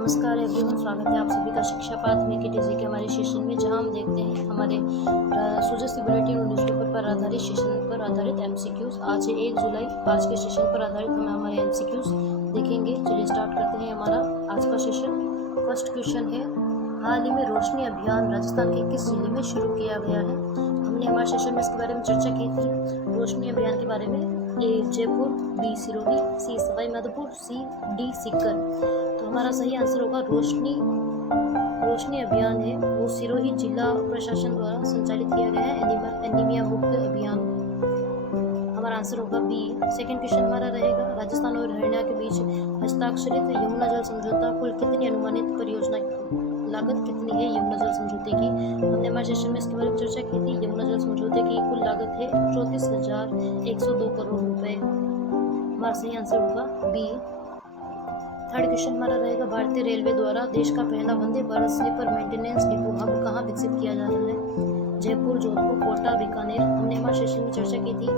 नमस्कार एवरीवन, स्वागत है आप सभी का शिक्षा पाठ में केटीजी के हमारे सेशन में, जहां हम देखते हैं हमारे सुजस्ती बुलेटिन और न्यूज़पेपर पर आधारित सेशन पर आधारित एमसीक्यूज। आज है 1 जुलाई। आज के सेशन पर आधारित हम हमारे एमसीक्यूज देखेंगे। चलिए स्टार्ट करते हैं हमारा आज का सेशन। फर्स्ट क्वेश्चन है, हाल ही में रोशनी अभियान राजस्थान के किस जिले में शुरू किया गया है? हमने हमारे सेशन में इसके बारे में चर्चा की थी, रोशनी अभियान के बारे में। ए जयपुर, बी सिरोही, सी सवाई माधोपुर, सी डी सीकर। तो हमारा सही आंसर होगा रोशनी अभियान है वो सिरोही जिला प्रशासन द्वारा संचालित किया गया है, एनीमिया मुक्त अभियान। हमारा आंसर होगा बी। सेकंड क्वेश्चन हमारा रहेगा, राजस्थान और हरियाणा के बीच हस्ताक्षरित यमुना जल समझौता कुल कितनी अनुमानित परियोजना लागत कितनी है यमुना जल समझौते की? हमने हमारे सेशन में इसके बारे में चर्चा की थी। यमुना जल समझौते की कुल लागत है 34,102 करोड़ रुपए। हमारा सही आंसर होगा बी। थर्ड क्वेश्चन हमारा रहेगा, भारतीय रेलवे द्वारा देश का पहला Vande Bharat sleeper maintenance depot hub कहाँ विकसित किया जा रहा है? जयपुर, जोधपुर, कोटा, बीकानेर। हमने हमारे सेशन में चर्चा की थी।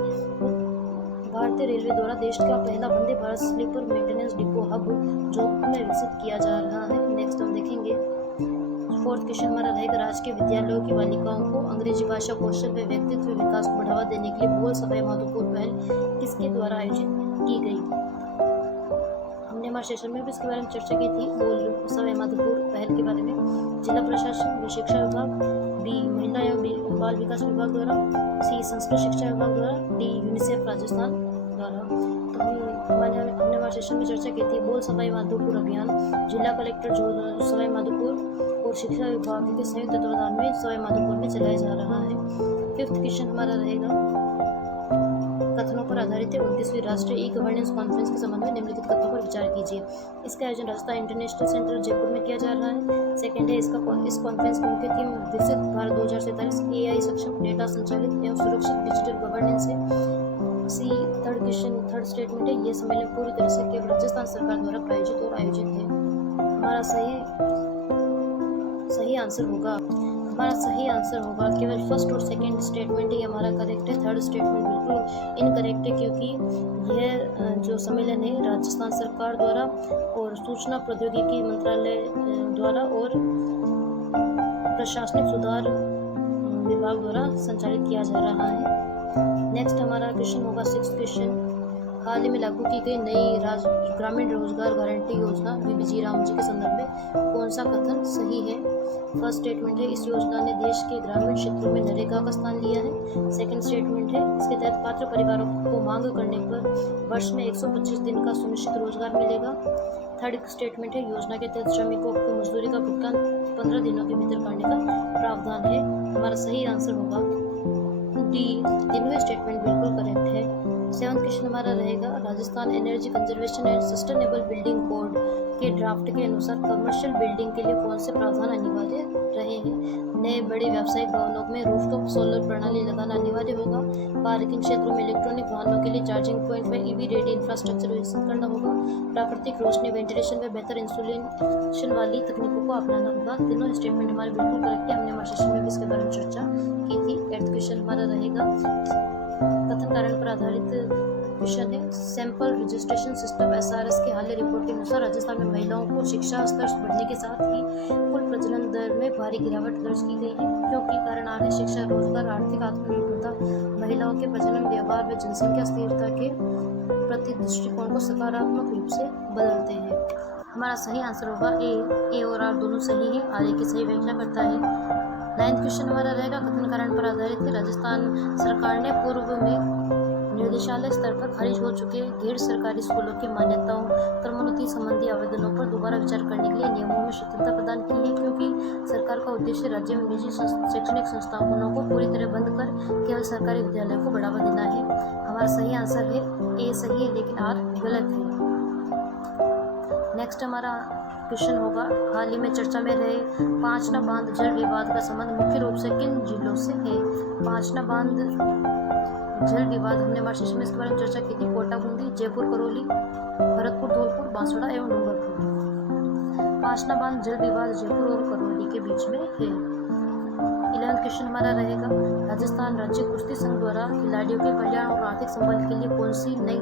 भारतीय रेलवे द्वारा देश का पहला Vande Bharat sleeper maintenance depot hub Jodhpur में विकसित किया जा रहा है। नेक्स्ट हम देखेंगे। फोर्थ क्वेश्चन हमारा रहेगा, राजकीय विद्यालयों की बालिकाओं को अंग्रेजी भाषा कौशल व व्यक्तित्व विकास को बढ़ावा देने के लिए बोल सवाई माधोपुर पहल किसके द्वारा आयोजित की गई? हमने हमारे सेशन में भी इसके बारे में चर्चा की थी, बोल सवाई माधोपुर पहल के बारे में। जिला प्रशासन व शिक्षा विभाग, बी महिला एवं बाल विकास विभाग द्वारा, सी संस्कृत शिक्षा विभाग द्वारा, डी यूनिसेफ राजस्थान द्वारा। तो हमने हमारे सेशन में चर्चा की थी, बोल सवाई माधोपुर अभियान जिला कलेक्टर जो सवाई माधोपुर और शिक्षा विभाग के संयुक्त तत्वाधान में सवाई माधोपुर में चलाया जा रहा है। फिफ्थ क्वेश्चन हमारा रहेगा, कथनों पर आधारित है 29वीं राष्ट्रीय ई गवर्नेंस कॉन्फ्रेंस के संबंध में निम्नलिखित कथनों पर विचार कीजिए। इसका आयोजन राजस्थान इंटरनेशनल सेंटर जयपुर में किया जा रहा है। सेकंड है, इस कॉन्फ्रेंस की मुख्य थीम विकसित भारत 2047 AI सक्षम, डेटा संचालित एवं सुरक्षित डिजिटल गवर्नेंस है। सी थर्ड स्टेटमेंट है, यह सम्मेलन पूरी तरह से केवल राजस्थान सरकार द्वारा प्रायोजित और आयोजित है। हमारा सही आंसर होगा केवल फर्स्ट और सेकंड स्टेटमेंट ही हमारा करेक्ट है। थर्ड स्टेटमेंट बिल्कुल इनकरेक्ट है, क्योंकि यह जो सम्मेलन है राजस्थान सरकार द्वारा और सूचना प्रौद्योगिकी मंत्रालय द्वारा और प्रशासनिक सुधार विभाग द्वारा संचालित किया जा रहा है। नेक्स्ट हमारा क्वेश्चन होगा सिक्स्थ क्वेश्चन, हाल ही में लागू की गई नई ग्रामीण रोजगार गारंटी योजना बीबीजी राम जी के संदर्भ में कौन सा कथन सही है? फर्स्ट स्टेटमेंट है, इस योजना ने देश के ग्रामीण क्षेत्रों में नरेगा का स्थान लिया है। सेकंड स्टेटमेंट है, इसके तहत पात्र परिवारों को मांग करने पर वर्ष में 125 दिन का सुनिश्चित रोजगार मिलेगा। थर्ड स्टेटमेंट है, योजना के तहत श्रमिकों को मजदूरी का भुगतान 15 दिनों के भीतर करने का प्रावधान है। हमारा सही आंसर होगा डी। तीनों स्टेटमेंट बिल्कुल करेक्ट है। सेवंथ क्वेश्चन हमारा रहेगा, Rajasthan energy conservation and sustainable building code के ड्राफ्ट के अनुसार कमर्शियल बिल्डिंग के लिए कौन से प्रावधान अनिवार्य रहे हैं? नए बड़े व्यावसायिक भवनों में रूफटॉप सोलर प्रणाली लगाना अनिवार्य होगा। पार्किंग क्षेत्रों में इलेक्ट्रॉनिक वाहनों के लिए चार्जिंग पॉइंट व EV रेडी इंफ्रास्ट्रक्चर विकसित करना होगा। प्राकृतिक रोशनी, वेंटिलेशन व बेहतर इंसुलेशन वाली तकनीकों को अपनाना होगा। तीनों स्टेटमेंट हमारे बिल्कुल करेक्ट है। हमने हमारे सेशन में भी इसके बारे में चर्चा की थी। एट्थ क्वेश्चन हमारा रहेगा, कथन कारण पर आधारित क्वेश्चन है, सैंपल रजिस्ट्रेशन सिस्टम SRS की हालिया रिपोर्ट के अनुसार राजस्थान में महिलाओं को शिक्षा स्तर बढ़ने के साथ ही कुल प्रजनन दर में भारी गिरावट दर्ज की गई है, क्योंकि कारण आ रहे शिक्षा, रोजगार, आर्थिक आत्मनिर्भरता, महिलाओं के प्रजनन व्यवहार व जनसंख्या स्थिरता के प्रति दृष्टिकोण को सकारात्मक रूप से बदलते हैं। हमारा सही आंसर होगा ए और आर दोनों सही है। आर की सही व्याख्या करता है। नाइन्थ क्वेश्चन हमारा रहेगा, कथन कारण पर आधारित है राजस्थान सरकार ने पूर्व में निदेशालय स्तर पर खारिज हो चुके गैर सरकारी स्कूलों की मान्यताओं क्रमोन्नति संबंधी आवेदनों पर दोबारा विचार करने के लिए नियमों में शिथिलता प्रदान की है, क्योंकि सरकार का उद्देश्य राज्य में निजी शैक्षणिक संस्थानों को पूरी तरह बंद कर केवल सरकारी विद्यालयों को बढ़ावा देना है। हमारा सही आंसर है ए सही है, लेकिन आर गलत है। नेक्स्ट हमारा क्वेश्चन होगा, हाल ही में चर्चा में रहे पांचना बांध जल विवाद का संबंध मुख्य रूप से किन जिलों से है? पांचना बांध जल विवाद हमने हमारे सेशन में इसके बारे में चर्चा की थी। कोटा, बूंदी, जयपुर, करौली, भरतपुर, धौलपुर, बांसवाड़ा एवं डूंगरपुर। पांचना बांध जल विवाद जयपुर और करौली के बीच में है। 11वां क्वेश्चन हमारा रहेगा, राजस्थान राज्य कुश्ती संघ द्वारा खिलाड़ियों के कल्याण और आर्थिक संबल के लिए कौन सी नई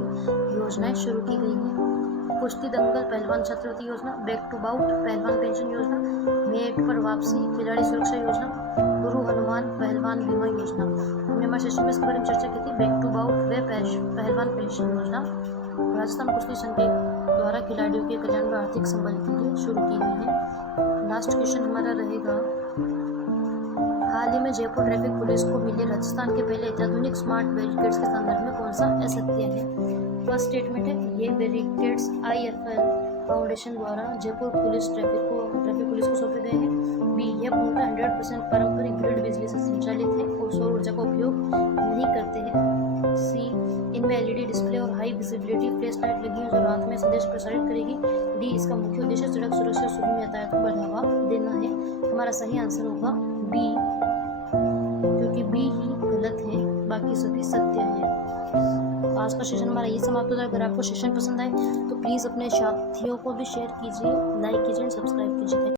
योजनाएं शुरू की गई हैं? कुश्ती दंगल पहलवान छात्रवृत्ति योजना, बैक टू बाउट पहलवान पेंशन योजना, मेट पर वापसी खिलाड़ी सुरक्षा योजना, गुरु हनुमान पहलवान बीमा योजना। हमने हमारे सेशन में इसके बारे में चर्चा की थी, बैक टू बाउट व पहलवान पेंशन योजना राजस्थान कुश्ती संघ के द्वारा खिलाड़ियों के कल्याण व आर्थिक संबल के लिए शुरू की गई है। लास्ट क्वेश्चन हमारा रहेगा, हाल ही में जयपुर ट्रैफिक पुलिस को मिले राजस्थान के पहले अत्याधुनिक स्मार्ट बैरिकेड्स के संदर्भ में कौन सा असत्य है? फर्स्ट स्टेटमेंट है, ये बैरिकेड्स IFL फाउंडेशन द्वारा जयपुर ट्रैफिक पुलिस को सौंपे गए हैं। बी, यह पूर्णतः 100% पारंपरिक ग्रिड बिजली से संचालित है और सौर ऊर्जा का उपयोग नहीं करते हैं। सी, इनमें LED डिस्प्ले और हाई विजिबिलिटी फ्लैश लाइट लगी है जो रात में संदेश प्रसारित करेगी। डी, इसका मुख्य उद्देश्य सड़क सुरक्षा सुगम यातायात को बढ़ावा देना है। हमारा सही आंसर होगा बी, क्योंकि बी ही गलत है, बाकी सभी सत्य है। आज का सेशन हमारा ये समाप्त होता है। अगर आपको सेशन पसंद आए तो प्लीज़ अपने साथियों को भी शेयर कीजिए, लाइक कीजिए, सब्सक्राइब कीजिए।